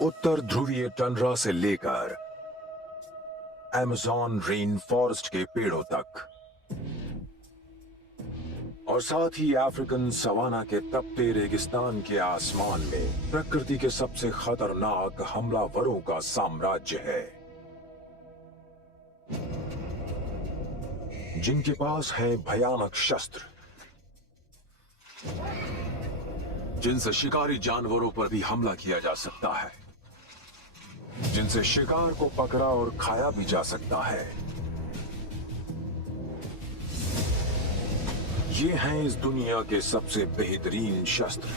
उत्तर ध्रुवीय टंड्रा से लेकर अमेज़न रेन फॉरेस्ट के पेड़ों तक और साथ ही अफ्रीकन सवाना के तपते रेगिस्तान के आसमान में प्रकृति के सबसे खतरनाक हमलावरों का साम्राज्य है, जिनके पास है भयानक शस्त्र, जिनसे शिकारी जानवरों पर भी हमला किया जा सकता है, जिनसे शिकार को पकड़ा और खाया भी जा सकता है। ये हैं इस दुनिया के सबसे बेहतरीन शस्त्र।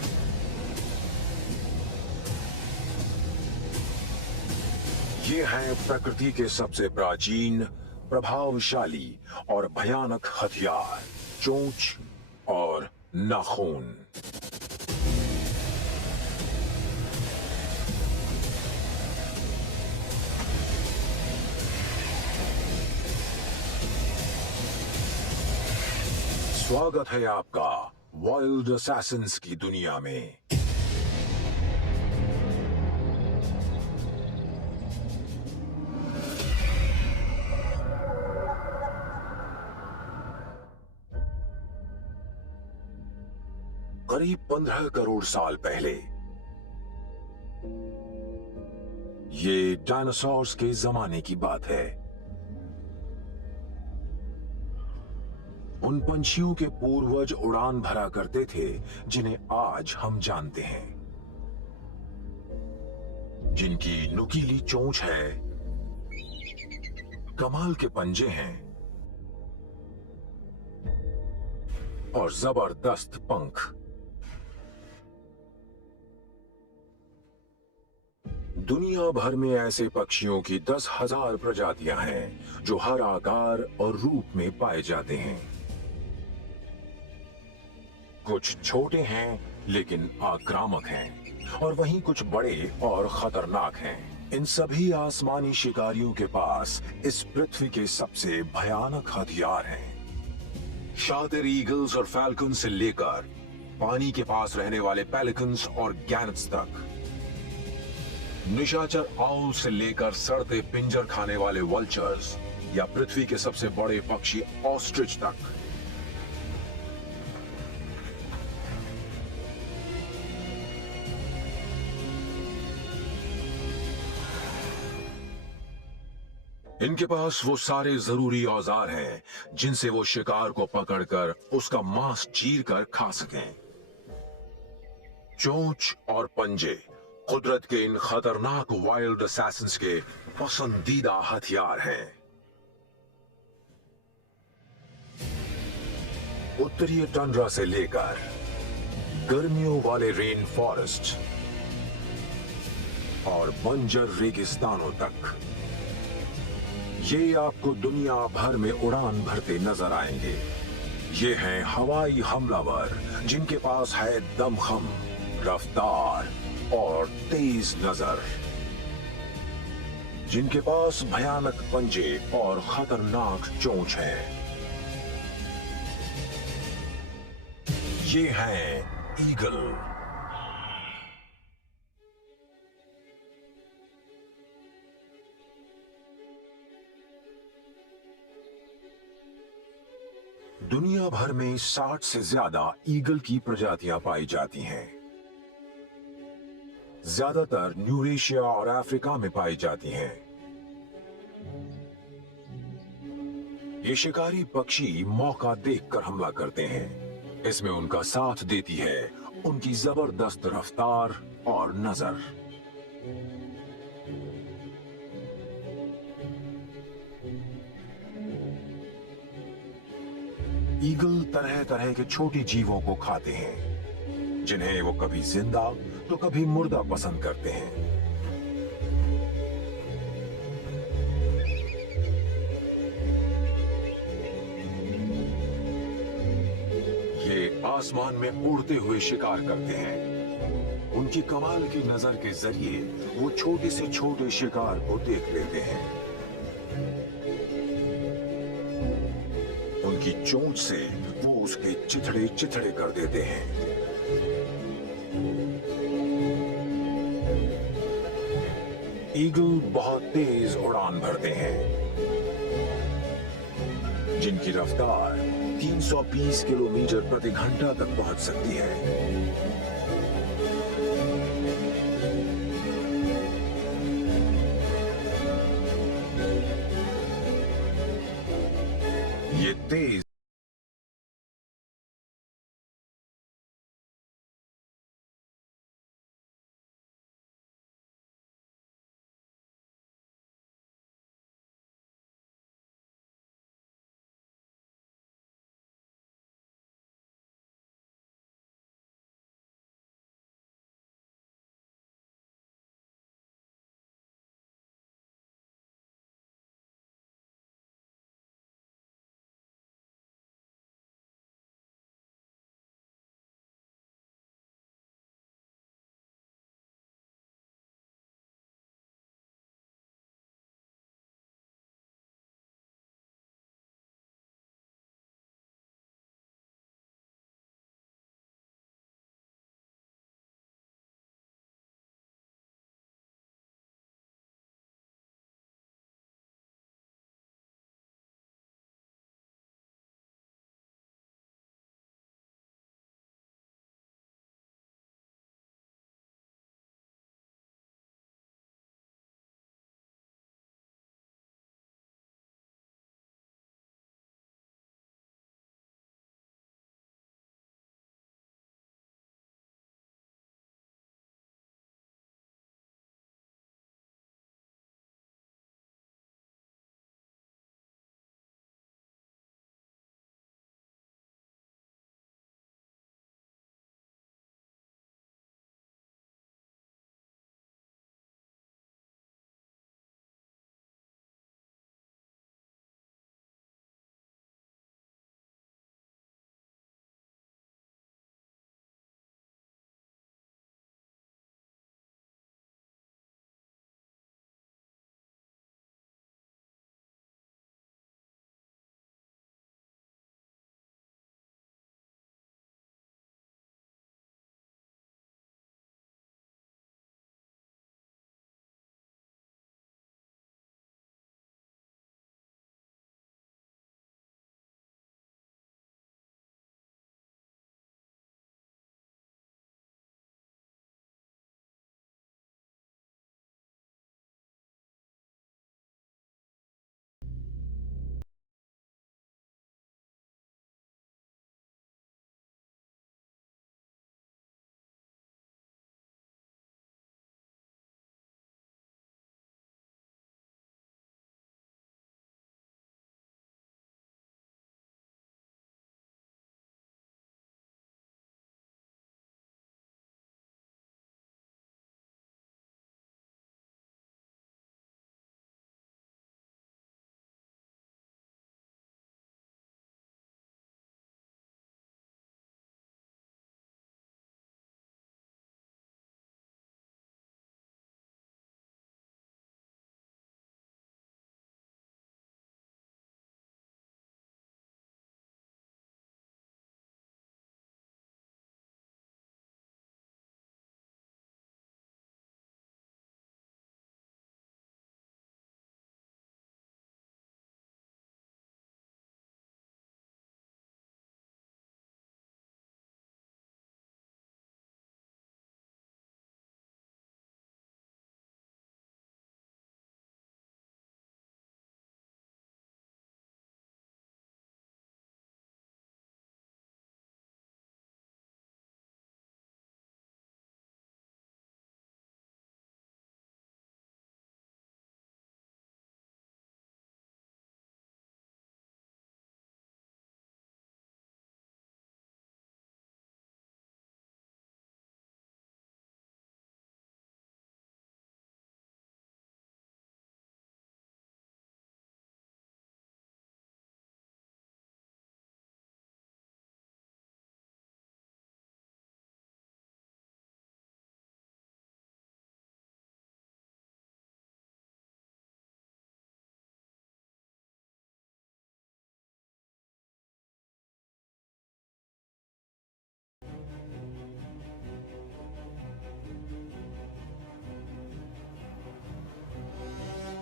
ये हैं प्रकृति के सबसे प्राचीन, प्रभावशाली और भयानक हथियार, चोंच और नाखून। स्वागत है आपका वाइल्ड असैसिन्स की दुनिया में। करीब 15 करोड़ साल पहले ये डायनासोर्स के जमाने की बात है। उन पंछियों के पूर्वज उड़ान भरा करते थे जिन्हें आज हम जानते हैं, जिनकी नुकीली चोंच है, कमाल के पंजे हैं और जबरदस्त पंख। दुनिया भर में ऐसे पक्षियों की 10,000 प्रजातियां हैं जो हर आकार और रूप में पाए जाते हैं। कुछ छोटे हैं लेकिन आक्रामक हैं और वहीं कुछ बड़े और खतरनाक हैं। इन सभी आसमानी शिकारियों के पास इस पृथ्वी के सबसे भयानक हथियार हैं। शातिर ईगल्स और फैल्कन से लेकर पानी के पास रहने वाले पेलिकन्स और गैनट्स तक, निशाचर आउल से लेकर सड़ते पिंजर खाने वाले वल्चर्स या पृथ्वी के सबसे बड़े पक्षी ऑस्ट्रिच तक, इनके पास वो सारे जरूरी औजार हैं जिनसे वो शिकार को पकड़कर उसका मांस चीर कर खा सकें। चोंच और पंजे कुदरत के इन खतरनाक वाइल्ड असैसिन्स के पसंदीदा हथियार हैं। उत्तरीय टंड्रा से लेकर गर्मियों वाले रेन फॉरेस्ट और बंजर रेगिस्तानों तक ये आपको दुनिया भर में उड़ान भरते नजर आएंगे। ये हैं हवाई हमलावर जिनके पास है दमखम, रफ्तार और तेज नजर, जिनके पास भयानक पंजे और खतरनाक चोंच है। ये हैं ईगल। दुनिया भर में 60 से ज्यादा ईगल की प्रजातियां पाई जाती हैं। ज्यादातर यूरेशिया और अफ्रीका में पाई जाती हैं। ये शिकारी पक्षी मौका देखकर हमला करते हैं। इसमें उनका साथ देती है उनकी जबरदस्त रफ्तार और नजर। ईगल तरह तरह के छोटे जीवों को खाते हैं, जिन्हें वो कभी जिंदा तो कभी मुर्दा पसंद करते हैं। ये आसमान में उड़ते हुए शिकार करते हैं। उनकी कमाल की नजर के जरिए वो छोटे से छोटे शिकार को देख लेते हैं। उनकी चोंच से वो उसके चिथड़े चिथड़े कर देते हैं। ईगल बहुत तेज उड़ान भरते हैं, जिनकी रफ्तार 320 किलोमीटर प्रति घंटा तक पहुंच सकती है। ये तेज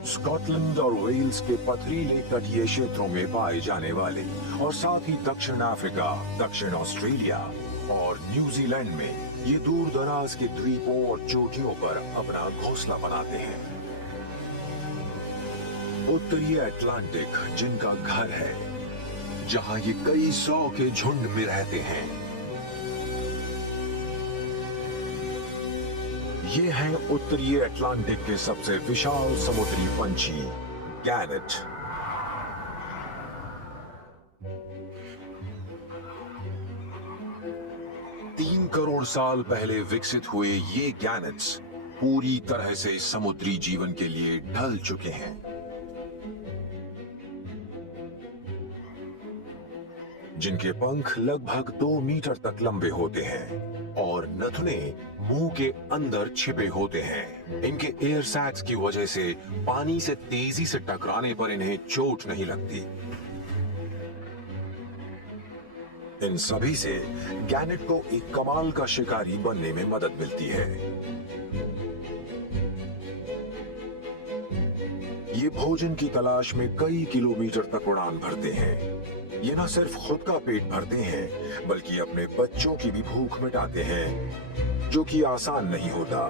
स्कॉटलैंड और वेल्स के पथरीले तटीय क्षेत्रों में पाए जाने वाले और साथ ही दक्षिण अफ्रीका, दक्षिण ऑस्ट्रेलिया और न्यूजीलैंड में ये दूर दराज के द्वीपों और चोटियों पर अपना घोंसला बनाते हैं। उत्तरी अटलांटिक जिनका घर है, जहां ये कई सौ के झुंड में रहते हैं। ये हैं उत्तरी अटलांटिक के सबसे विशाल समुद्री पंछी गैनेट। तीन करोड़ साल पहले विकसित हुए ये गैनेट्स पूरी तरह से समुद्री जीवन के लिए ढल चुके हैं। जिनके पंख लगभग 2 मीटर तक लंबे होते हैं और नथुने मुंह के अंदर छिपे होते हैं। इनके एयर सैक्स की वजह से पानी से तेजी से टकराने पर इन्हें चोट नहीं लगती। इन सभी से गैनेट को एक कमाल का शिकारी बनने में मदद मिलती है। ये भोजन की तलाश में कई किलोमीटर तक उड़ान भरते हैं। ये न सिर्फ खुद का पेट भरते हैं, बल्कि अपने बच्चों की भी भूख मिटाते हैं, जो कि आसान नहीं होता।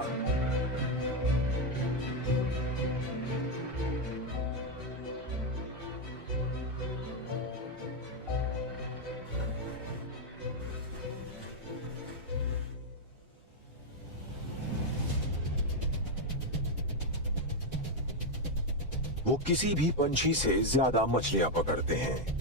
वो किसी भी पंछी से ज्यादा मछलियां पकड़ते हैं।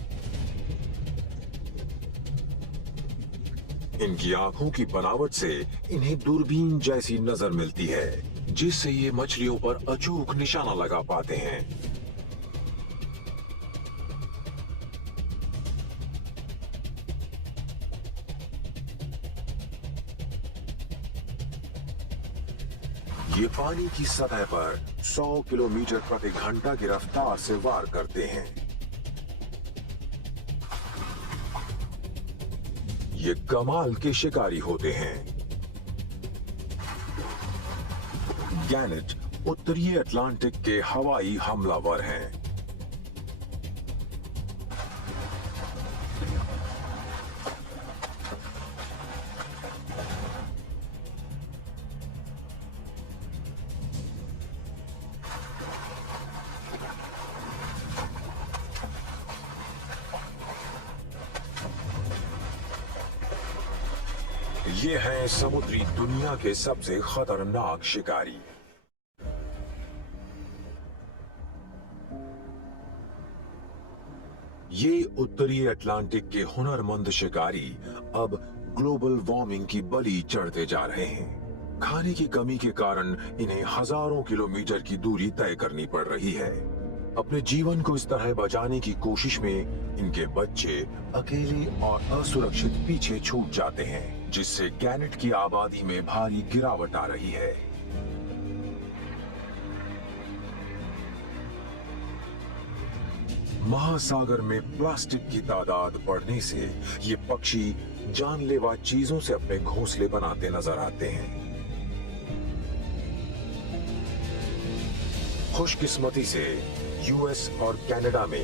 इनकी आंखों की बनावट से इन्हें दूरबीन जैसी नजर मिलती है, जिससे ये मछलियों पर अचूक निशाना लगा पाते हैं। ये पानी की सतह पर 100 किलोमीटर प्रति घंटा की रफ्तार से वार करते हैं। ये कमाल के शिकारी होते हैं। गैनेट उत्तरी अटलांटिक के हवाई हमलावर हैं। ये हैं समुद्री दुनिया के सबसे खतरनाक शिकारी। ये उत्तरी अटलांटिक के हुनरमंद शिकारी अब ग्लोबल वार्मिंग की बलि चढ़ते जा रहे हैं। खाने की कमी के कारण इन्हें हजारों किलोमीटर की दूरी तय करनी पड़ रही है। अपने जीवन को इस तरह बचाने की कोशिश में इनके बच्चे अकेले और असुरक्षित पीछे छूट जाते हैं, जिससे गैनेट की आबादी में भारी गिरावट आ रही है। महासागर में प्लास्टिक की तादाद बढ़ने से ये पक्षी जानलेवा चीजों से अपने घोंसले बनाते नजर आते हैं। खुशकिस्मती से यूएस और कनाडा में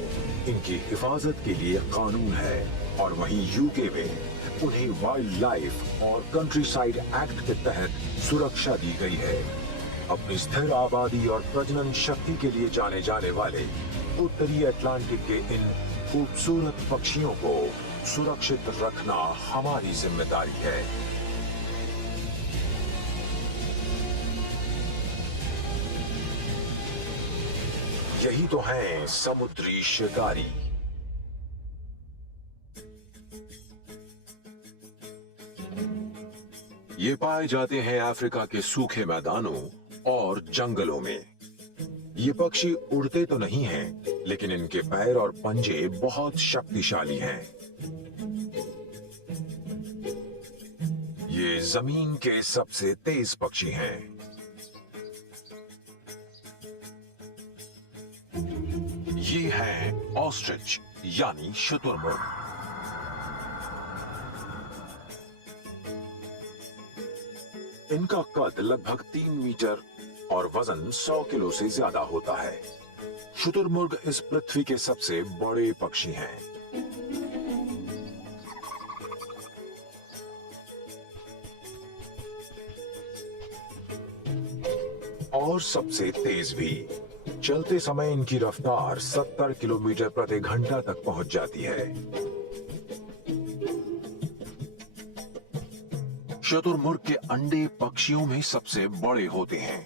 इनकी हिफाजत के लिए कानून है और वहीं यूके में उन्हें वाइल्ड लाइफ और कंट्रीसाइड एक्ट के तहत सुरक्षा दी गई है। अपनी स्थिर आबादी और प्रजनन शक्ति के लिए जाने जाने वाले उत्तरी अटलांटिक के इन खूबसूरत पक्षियों को सुरक्षित रखना हमारी जिम्मेदारी है। यही तो हैं समुद्री शिकारी। ये पाए जाते हैं अफ्रीका के सूखे मैदानों और जंगलों में। ये पक्षी उड़ते तो नहीं हैं, लेकिन इनके पैर और पंजे बहुत शक्तिशाली हैं। ये जमीन के सबसे तेज पक्षी हैं। ये है ऑस्ट्रिच यानी शुतुरमुर्ग। इनका कद लगभग 3 मीटर और वजन 100 किलो से ज्यादा होता है। शुतुरमुर्ग इस पृथ्वी के सबसे बड़े पक्षी हैं। और सबसे तेज भी। चलते समय इनकी रफ्तार 70 किलोमीटर प्रति घंटा तक पहुंच जाती है। शुतुरमुर्ग के अंडे पक्षियों में सबसे बड़े होते हैं।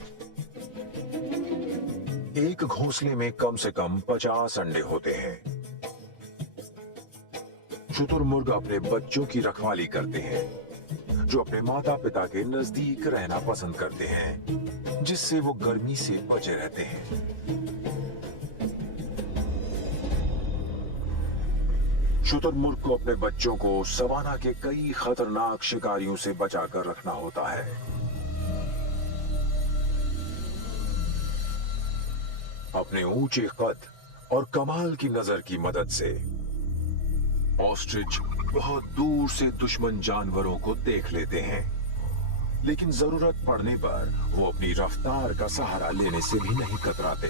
एक घोंसले में कम से कम 50 अंडे होते हैं। शुतुरमुर्ग अपने बच्चों की रखवाली करते हैं, जो अपने माता पिता के नजदीक रहना पसंद करते हैं, जिससे वो गर्मी से बचे रहते हैं। शुतुरमुर्ग को अपने बच्चों को सवाना के कई खतरनाक शिकारियों से बचाकर रखना होता है। अपने ऊंचे कद और कमाल की नजर की मदद से ऑस्ट्रिच बहुत दूर से दुश्मन जानवरों को देख लेते हैं, लेकिन जरूरत पड़ने पर वो अपनी रफ्तार का सहारा लेने से भी नहीं कतराते।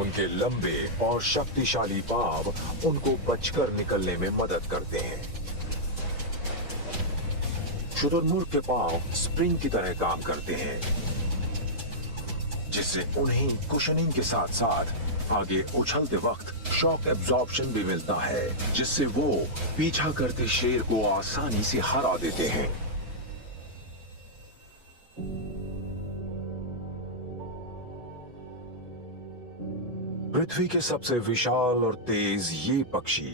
उनके लंबे और शक्तिशाली पांव उनको बचकर निकलने में मदद करते हैं। शुतुरमुर्ग के पांव स्प्रिंग की तरह काम करते हैं, जिससे उन्हें कुशनिंग के साथ साथ आगे उछलते वक्त शॉक एब्जॉर्प्शन भी मिलता है, जिससे वो पीछा करते शेर को आसानी से हरा देते हैं। पृथ्वी के सबसे विशाल और तेज ये पक्षी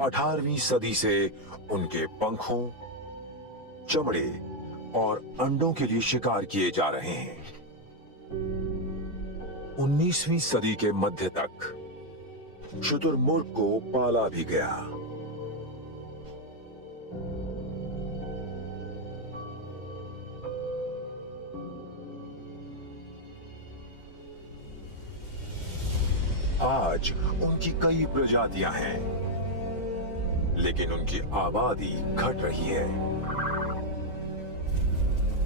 18वीं सदी से उनके पंखों, चमड़े और अंडों के लिए शिकार किए जा रहे हैं। 19वीं सदी के मध्य तक शुतुरमुर्ग को पाला भी गया। आज उनकी कई प्रजातियां हैं, लेकिन उनकी आबादी घट रही है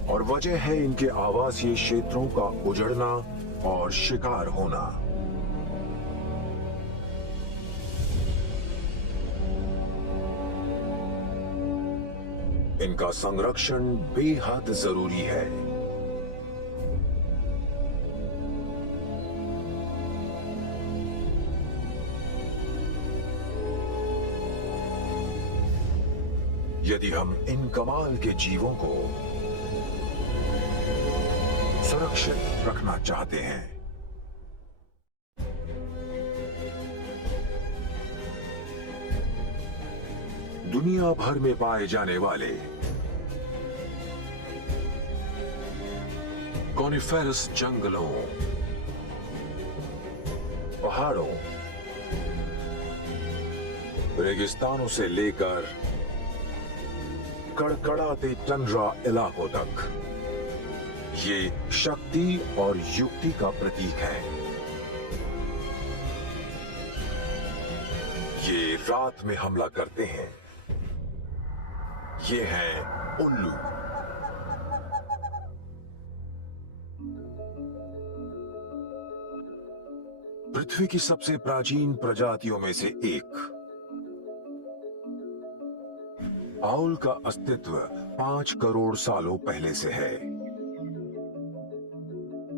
और वजह है इनके आवासीय क्षेत्रों का उजड़ना और शिकार होना। इनका संरक्षण बेहद जरूरी है। यदि हम इन कमाल के जीवों को सुरक्षित रखना चाहते हैं, दुनिया भर में पाए जाने वाले कॉनिफेरस जंगलों, पहाड़ों, रेगिस्तानों से लेकर कड़कड़ाते टंड्रा इलाकों तक ये शक्ति और युक्ति का प्रतीक है। ये रात में हमला करते हैं। ये हैं उल्लू। पृथ्वी की सबसे प्राचीन प्रजातियों में से एक आउल का अस्तित्व 5 करोड़ सालों पहले से है।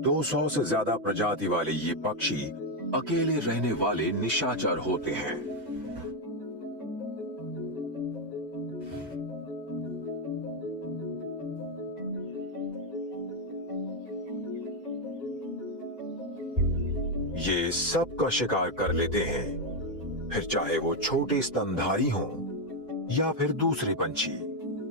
200 से ज्यादा प्रजाति वाले ये पक्षी अकेले रहने वाले निशाचर होते हैं। ये सबका शिकार कर लेते हैं, फिर चाहे वो छोटे स्तनधारी हों या फिर दूसरे पंछी।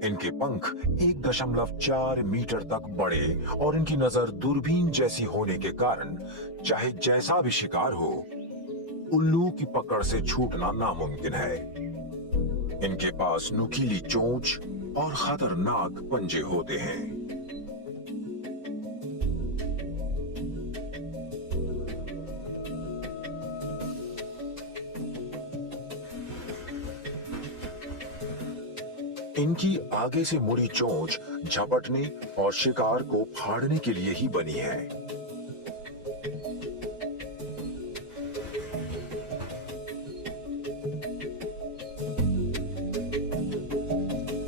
इनके पंख 1.4 मीटर तक बड़े और इनकी नजर दूरबीन जैसी होने के कारण चाहे जैसा भी शिकार हो, उल्लू की पकड़ से छूटना नामुमकिन है। इनके पास नुकीली चोंच और खतरनाक पंजे होते हैं। इनकी आगे से मुड़ी चोंच झपटने और शिकार को फाड़ने के लिए ही बनी है।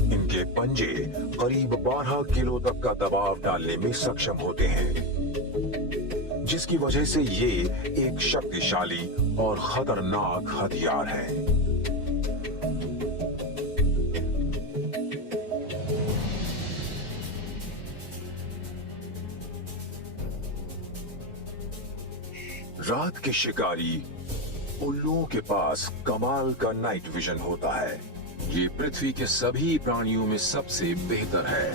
इनके पंजे करीब 12 किलो तक का दबाव डालने में सक्षम होते हैं, जिसकी वजह से ये एक शक्तिशाली और खतरनाक हथियार है। रात के शिकारी उल्लुओं के पास कमाल का नाइट विजन होता है। ये पृथ्वी के सभी प्राणियों में सबसे बेहतर है।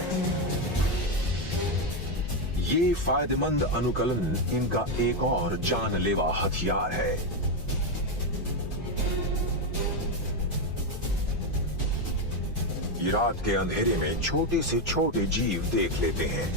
ये फायदेमंद अनुकलन इनका एक और जानलेवा हथियार है। ये रात के अंधेरे में छोटे से छोटे जीव देख लेते हैं।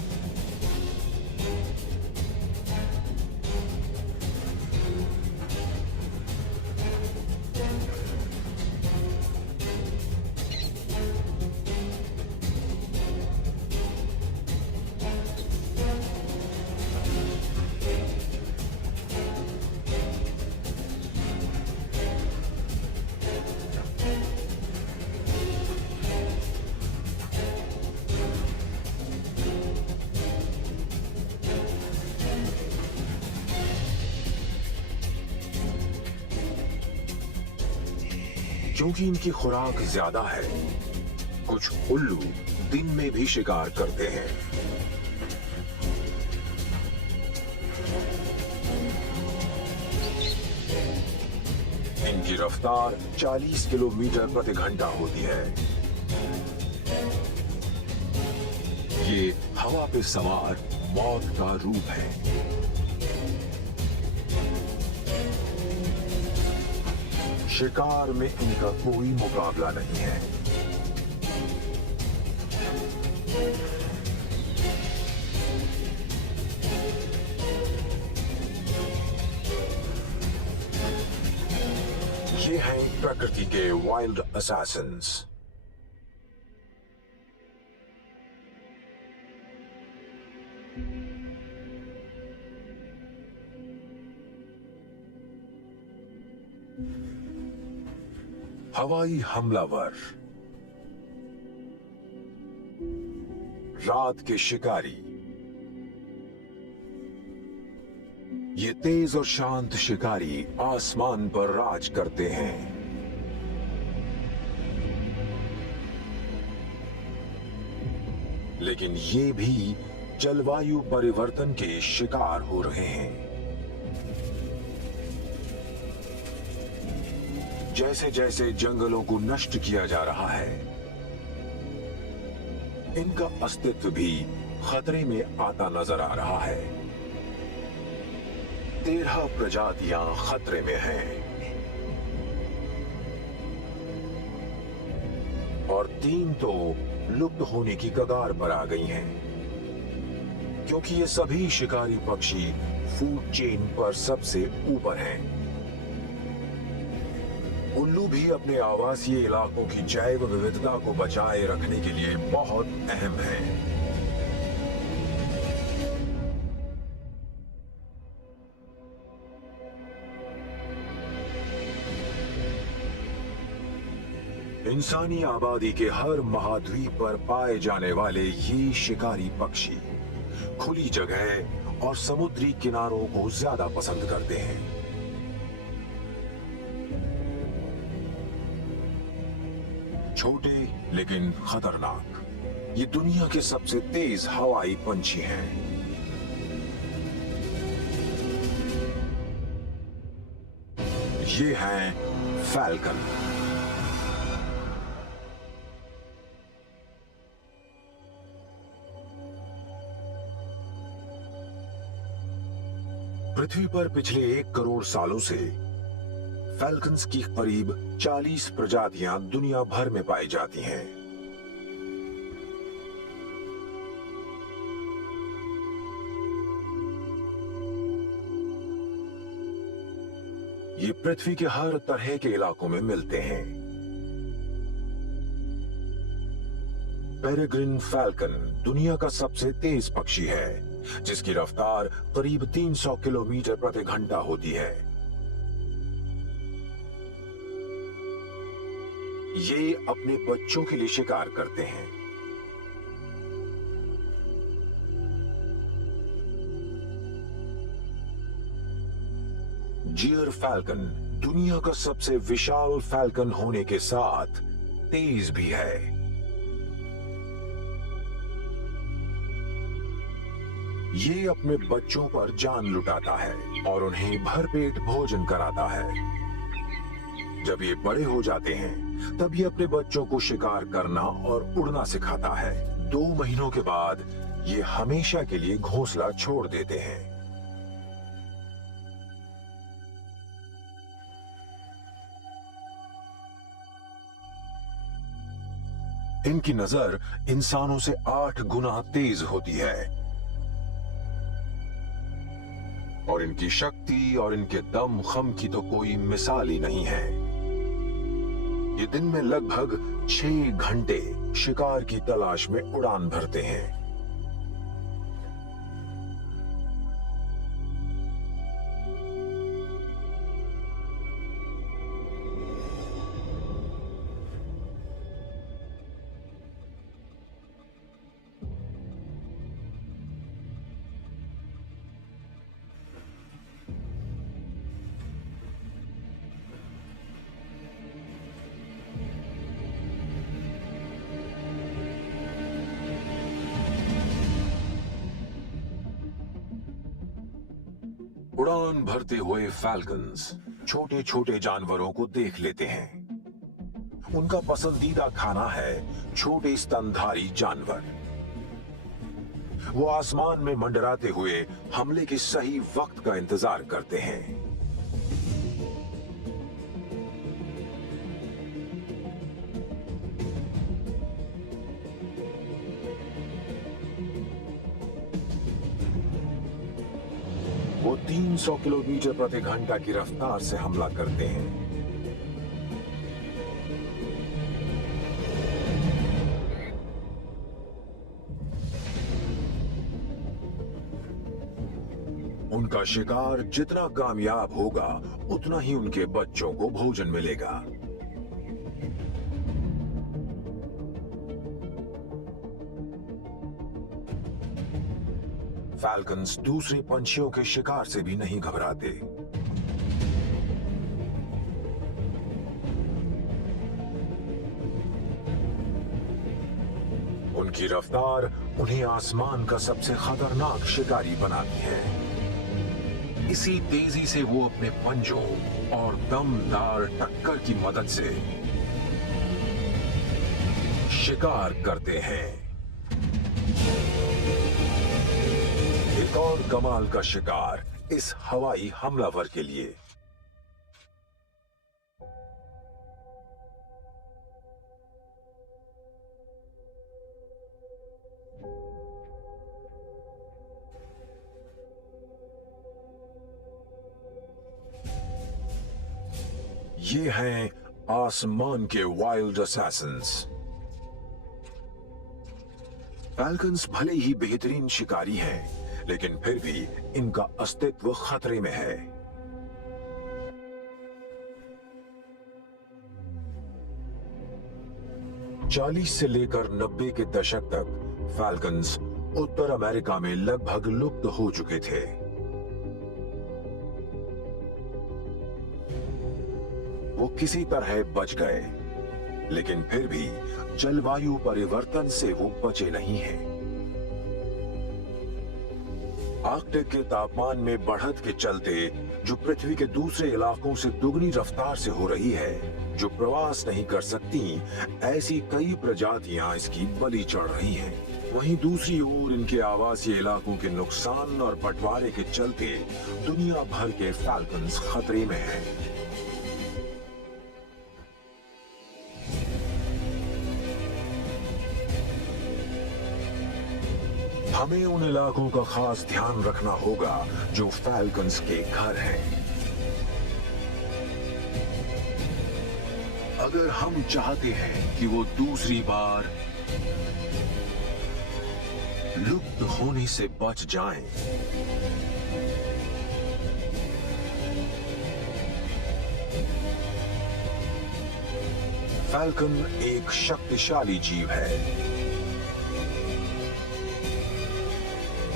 क्योंकि इनकी खुराक ज्यादा है, कुछ उल्लू दिन में भी शिकार करते हैं। इनकी रफ्तार 40 किलोमीटर प्रति घंटा होती है। ये हवा पे सवार मौत का रूप है। शिकार में इनका कोई मुकाबला नहीं है। ये हैं प्रकृति के वाइल्ड असैसिन्स। हवाई हमलावर, रात के शिकारी। ये तेज और शांत शिकारी आसमान पर राज करते हैं। लेकिन ये भी जलवायु परिवर्तन के शिकार हो रहे हैं। जैसे जैसे जंगलों को नष्ट किया जा रहा है, इनका अस्तित्व भी खतरे में आता नजर आ रहा है। 13 प्रजातियां खतरे में हैं और 3 तो लुप्त होने की कगार पर आ गई हैं, क्योंकि ये सभी शिकारी पक्षी फूड चेन पर सबसे ऊपर हैं। उल्लू भी अपने आवासीय इलाकों की जैव विविधता को बचाए रखने के लिए बहुत अहम है। इंसानी आबादी के हर महाद्वीप पर पाए जाने वाले ये शिकारी पक्षी खुली जगह और समुद्री किनारों को ज्यादा पसंद करते हैं। छोटे लेकिन खतरनाक, ये दुनिया के सबसे तेज हवाई पंछी हैं। ये हैं फैल्कन। पृथ्वी पर पिछले 1 करोड़ सालों से फैल्कन्स की करीब 40 प्रजातियां दुनिया भर में पाई जाती हैं। ये पृथ्वी के हर तरह के इलाकों में मिलते हैं। पेरेग्रिन फैल्कन दुनिया का सबसे तेज पक्षी है, जिसकी रफ्तार करीब 300 किलोमीटर प्रति घंटा होती है। ये अपने बच्चों के लिए शिकार करते हैं। जियर फैल्कन दुनिया का सबसे विशाल फैल्कन होने के साथ तेज भी है। ये अपने बच्चों पर जान लुटाता है और उन्हें भरपेट भोजन कराता है। जब ये बड़े हो जाते हैं तब ये अपने बच्चों को शिकार करना और उड़ना सिखाता है। 2 महीनों के बाद ये हमेशा के लिए घोंसला छोड़ देते हैं। इनकी नजर इंसानों से 8 गुना तेज होती है और इनकी शक्ति और इनके दम खम की तो कोई मिसाल ही नहीं है। ये दिन में लगभग 6 घंटे शिकार की तलाश में उड़ान भरते हैं। उड़ान भरते हुए फैल्कन्स छोटे छोटे जानवरों को देख लेते हैं। उनका पसंदीदा खाना है छोटे स्तनधारी जानवर। वो आसमान में मंडराते हुए हमले के सही वक्त का इंतजार करते हैं। वो 300 किलोमीटर प्रति घंटा की रफ्तार से हमला करते हैं। उनका शिकार जितना कामयाब होगा उतना ही उनके बच्चों को भोजन मिलेगा। फैल्कन्स दूसरे पंछियों के शिकार से भी नहीं घबराते। उनकी रफ्तार उन्हें आसमान का सबसे खतरनाक शिकारी बनाती है। इसी तेजी से वो अपने पंजों और दमदार टक्कर की मदद से शिकार करते हैं। एक और कमाल का शिकार इस हवाई हमलावर के लिए। ये हैं आसमान के वाइल्ड असैसिन्स। फैल्कन्स भले ही बेहतरीन शिकारी हैं, लेकिन फिर भी इनका अस्तित्व खतरे में है। चालीस से लेकर 90 के दशक तक फैल्कन्स उत्तर अमेरिका में लगभग लुप्त हो चुके थे। वो किसी तरह बच गए, लेकिन फिर भी जलवायु परिवर्तन से वो बचे नहीं हैं। आर्कटिक के तापमान में बढ़त के चलते जो पृथ्वी के दूसरे इलाकों से दुगनी रफ्तार से हो रही है, जो प्रवास नहीं कर सकती, ऐसी कई प्रजातियां इसकी बलि चढ़ रही हैं। वहीं दूसरी ओर इनके आवासीय इलाकों के नुकसान और बंटवारे के चलते दुनिया भर के फैल्कन्स खतरे में हैं। हमें उन इलाकों का खास ध्यान रखना होगा जो फैल्कन्स के घर हैं। अगर हम चाहते हैं कि वो दूसरी बार लुप्त होने से बच जाएं। फैल्कन एक शक्तिशाली जीव है,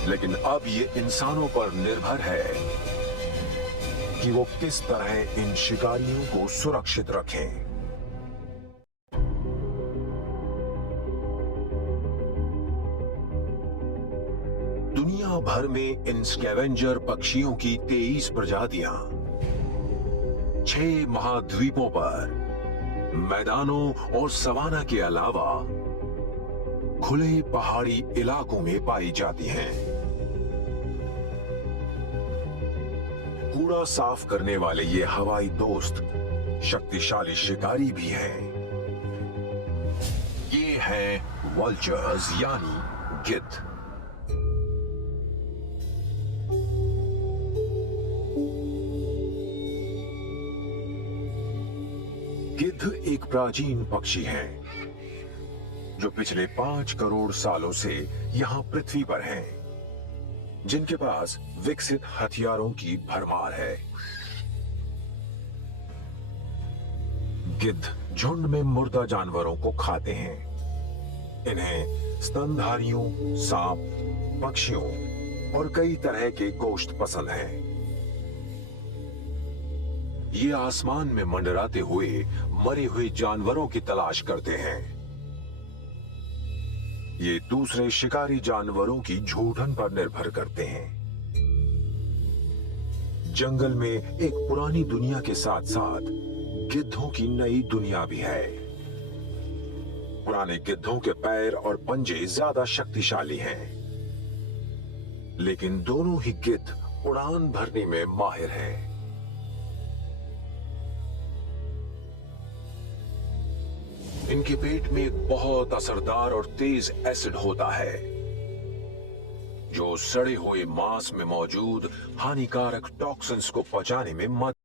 लेकिन अब ये इंसानों पर निर्भर है कि वो किस तरह इन शिकारियों को सुरक्षित रखें। दुनिया भर में इन स्कैवेंजर पक्षियों की 23 प्रजातियां 6 महाद्वीपों पर, मैदानों और सवाना के अलावा खुले पहाड़ी इलाकों में पाई जाती हैं। कूड़ा साफ करने वाले ये हवाई दोस्त शक्तिशाली शिकारी भी हैं। ये हैं वल्चर्स यानी गिद्ध। गिद्ध एक प्राचीन पक्षी है जो पिछले 5 करोड़ सालों से यहां पृथ्वी पर हैं, जिनके पास विकसित हथियारों की भरमार है। गिद्ध झुंड में मुर्दा जानवरों को खाते हैं। इन्हें स्तनधारियों, सांप, पक्षियों और कई तरह के गोश्त पसंद है। ये आसमान में मंडराते हुए मरे हुए जानवरों की तलाश करते हैं। ये दूसरे शिकारी जानवरों की झूठन पर निर्भर करते हैं। जंगल में एक पुरानी दुनिया के साथ साथ गिद्धों की नई दुनिया भी है। पुराने गिद्धों के पैर और पंजे ज्यादा शक्तिशाली हैं, लेकिन दोनों ही गिद्ध उड़ान भरने में माहिर हैं। इनके पेट में एक बहुत असरदार और तेज एसिड होता है जो सड़े हुए मांस में मौजूद हानिकारक टॉक्सिन्स को पचाने में मदद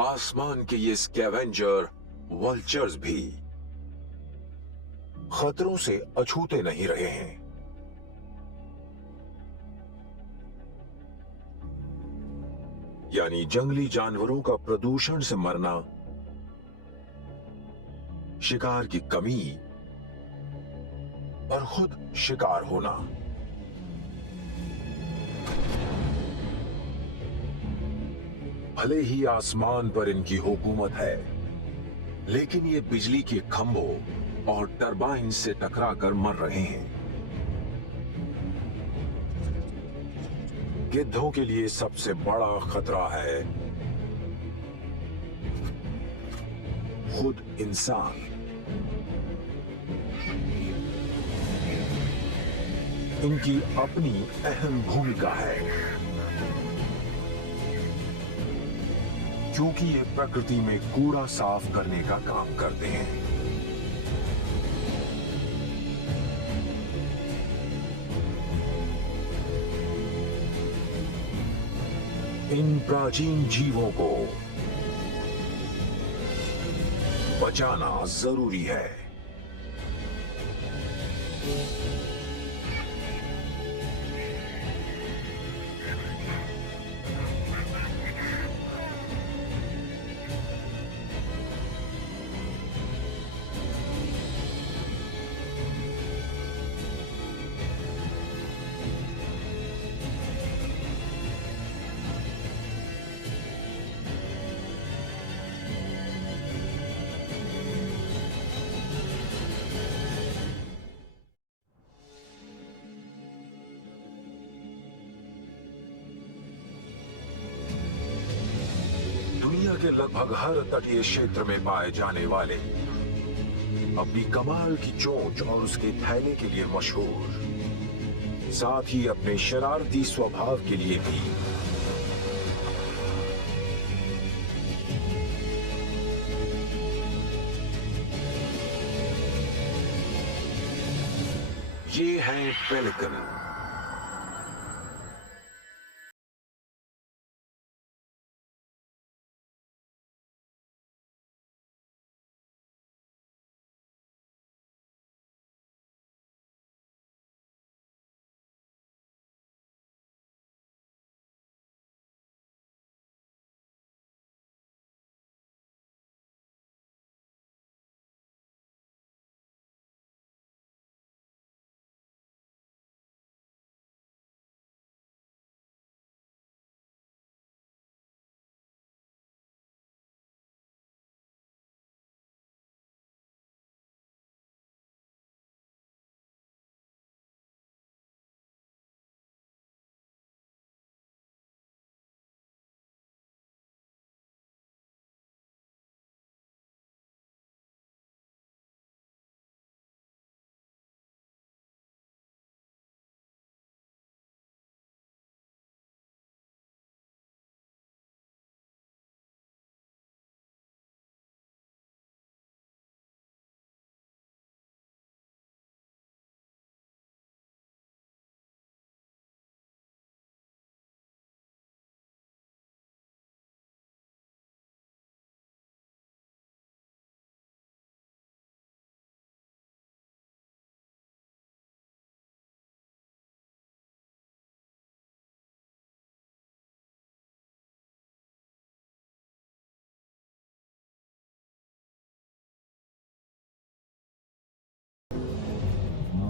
आसमान के ये स्कैवेंजर वल्चर्स भी खतरों से अछूते नहीं रहे हैं। यानी जंगली जानवरों का प्रदूषण से मरना, शिकार की कमी और खुद शिकार होना। भले ही आसमान पर इनकी हुकूमत है, लेकिन ये बिजली के खंभों और टरबाइन से टकराकर मर रहे हैं। गिद्धों के लिए सबसे बड़ा खतरा है खुद इंसान। इनकी अपनी अहम भूमिका है, क्योंकि ये प्रकृति में कूड़ा साफ करने का काम करते हैं। इन प्राचीन जीवों को बचाना जरूरी है। दुनिया के लगभग हर तटीय क्षेत्र में पाए जाने वाले अपनी कमाल की चोंच और उसके थैले के लिए मशहूर, साथ ही अपने शरारती स्वभाव के लिए भी ये हैं पेलिकन।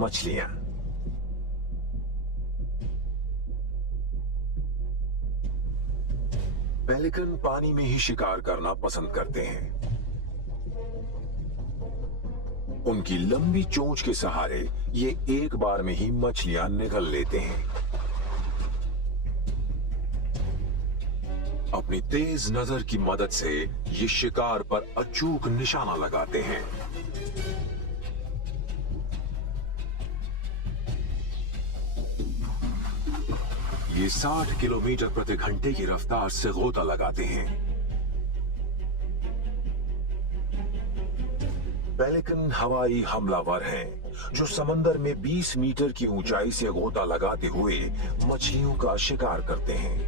मछलियां पेलिकन पानी में ही शिकार करना पसंद करते हैं। उनकी लंबी चोंच के सहारे ये एक बार में ही मछलियां निगल लेते हैं। अपनी तेज नजर की मदद से ये शिकार पर अचूक निशाना लगाते हैं। ये 60 किलोमीटर प्रति घंटे की रफ्तार से गोता लगाते हैं। पेलिकन हवाई हमलावर हैं, जो समंदर में 20 मीटर की ऊंचाई से गोता लगाते हुए मछलियों का शिकार करते हैं।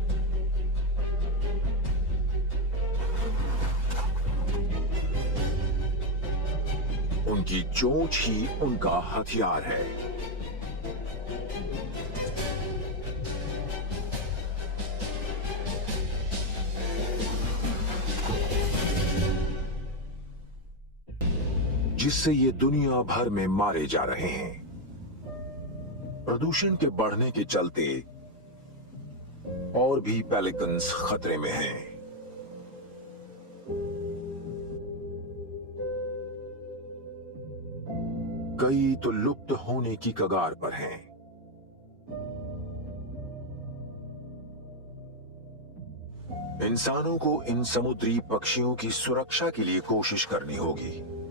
उनकी चोंच ही उनका हथियार है। जिससे ये दुनिया भर में मारे जा रहे हैं। प्रदूषण के बढ़ने के चलते और भी पेलिकन्स खतरे में हैं। कई तो लुप्त होने की कगार पर हैं। इंसानों को इन समुद्री पक्षियों की सुरक्षा के लिए कोशिश करनी होगी।